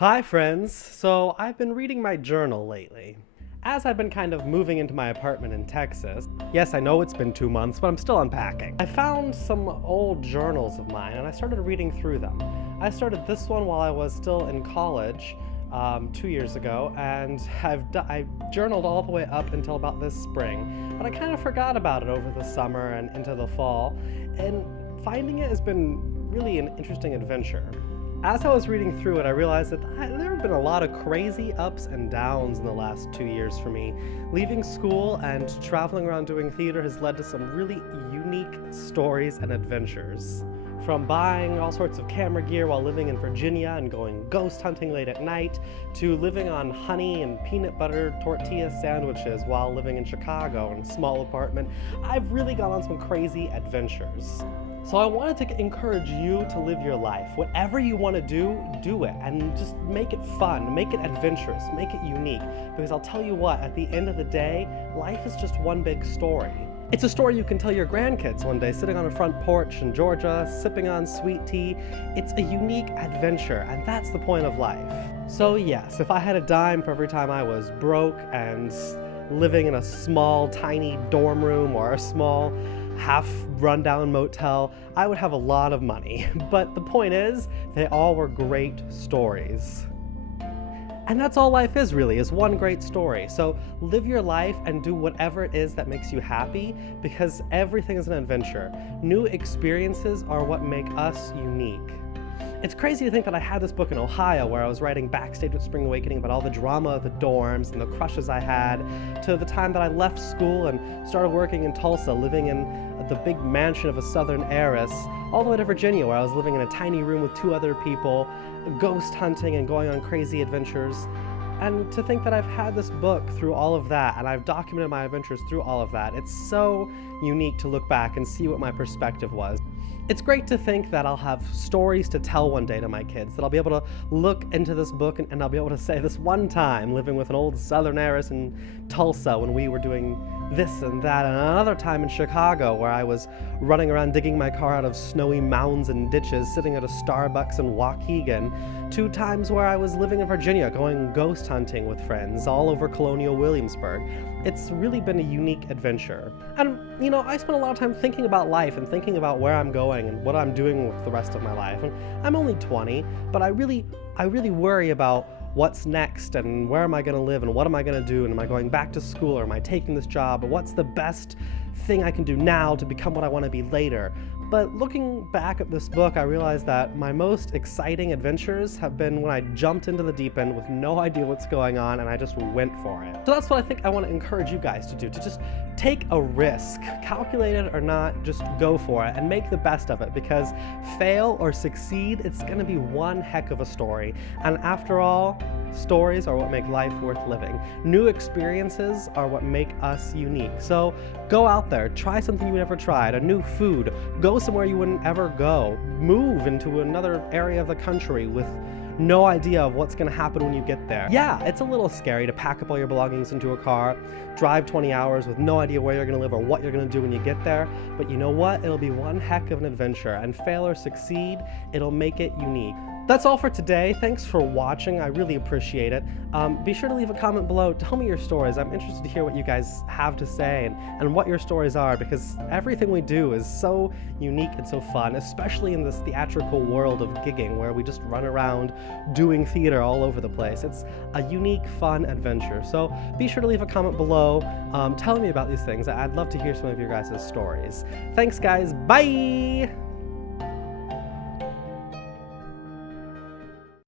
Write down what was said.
Hi friends! So I've been reading my journal lately. As I've been kind of moving into my apartment in Texas, yes, I know it's been 2 months, but I'm still unpacking. I found some old journals of mine and I started reading through them. I started this one while I was still in college 2 years ago, and I journaled all the way up until about this spring, but I kind of forgot about it over the summer and into the fall, and finding it has been really an interesting adventure. As I was reading through it, I realized that there have been a lot of crazy ups and downs in the last 2 years for me. Leaving school and traveling around doing theater has led to some really unique stories and adventures. From buying all sorts of camera gear while living in Virginia and going ghost hunting late at night, to living on honey and peanut butter tortilla sandwiches while living in Chicago in a small apartment, I've really gone on some crazy adventures. So I wanted to encourage you to live your life. Whatever you want to do it, and just make it fun, make it adventurous, make it unique. Because I'll tell you what, at the end of the day, life is just one big story. It's a story you can tell your grandkids one day, sitting on a front porch in Georgia, sipping on sweet tea. It's a unique adventure, and that's the point of life. So yes, if I had a dime for every time I was broke and living in a small, tiny dorm room or a small, half-rundown motel, I would have a lot of money. But the point is, they all were great stories. And that's all life is really, is one great story. So live your life and do whatever it is that makes you happy, because everything is an adventure. New experiences are what make us unique. It's crazy to think that I had this book in Ohio where I was writing backstage at Spring Awakening about all the drama of the dorms and the crushes I had, to the time that I left school and started working in Tulsa, living in the big mansion of a southern heiress, all the way to Virginia where I was living in a tiny room with 2 other people, ghost hunting and going on crazy adventures. And to think that I've had this book through all of that, and I've documented my adventures through all of that, it's so unique to look back and see what my perspective was. It's great to think that I'll have stories to tell one day to my kids, that I'll be able to look into this book and I'll be able to say, this one time living with an old southern heiress in Tulsa when we were doing this and that, and another time in Chicago where I was running around digging my car out of snowy mounds and ditches, sitting at a Starbucks in Waukegan, 2 times where I was living in Virginia going ghost hunting with friends all over colonial Williamsburg. It's really been a unique adventure. And, you know, I spent a lot of time thinking about life and thinking about where I'm going and what I'm doing with the rest of my life. And I'm only 20, but I really worry about what's next and where am I going to live and what am I going to do, and am I going back to school or am I taking this job, or what's the best thing I can do now to become what I want to be later. But looking back at this book, I realized that my most exciting adventures have been when I jumped into the deep end with no idea what's going on and I just went for it. So that's what I think I want to encourage you guys to do, to just take a risk, calculated or not, just go for it and make the best of it, because fail or succeed, it's going to be one heck of a story. And after all, stories are what make life worth living. New experiences are what make us unique. So go out there, try something you never tried, a new food, go somewhere you wouldn't ever go, move into another area of the country with no idea of what's going to happen when you get there. Yeah, it's a little scary to pack up all your belongings into a car, drive 20 hours with no idea where you're going to live or what you're going to do when you get there, but you know what? It'll be one heck of an adventure, and fail or succeed, it'll make it unique. That's all for today. Thanks for watching. I really appreciate it. Be sure to leave a comment below. Tell me your stories. I'm interested to hear what you guys have to say and what your stories are, because everything we do is so unique and so fun, especially in this theatrical world of gigging where we just run around doing theater all over the place. It's a unique, fun adventure. So be sure to leave a comment below telling me about these things. I'd love to hear some of your guys' stories. Thanks, guys. Bye!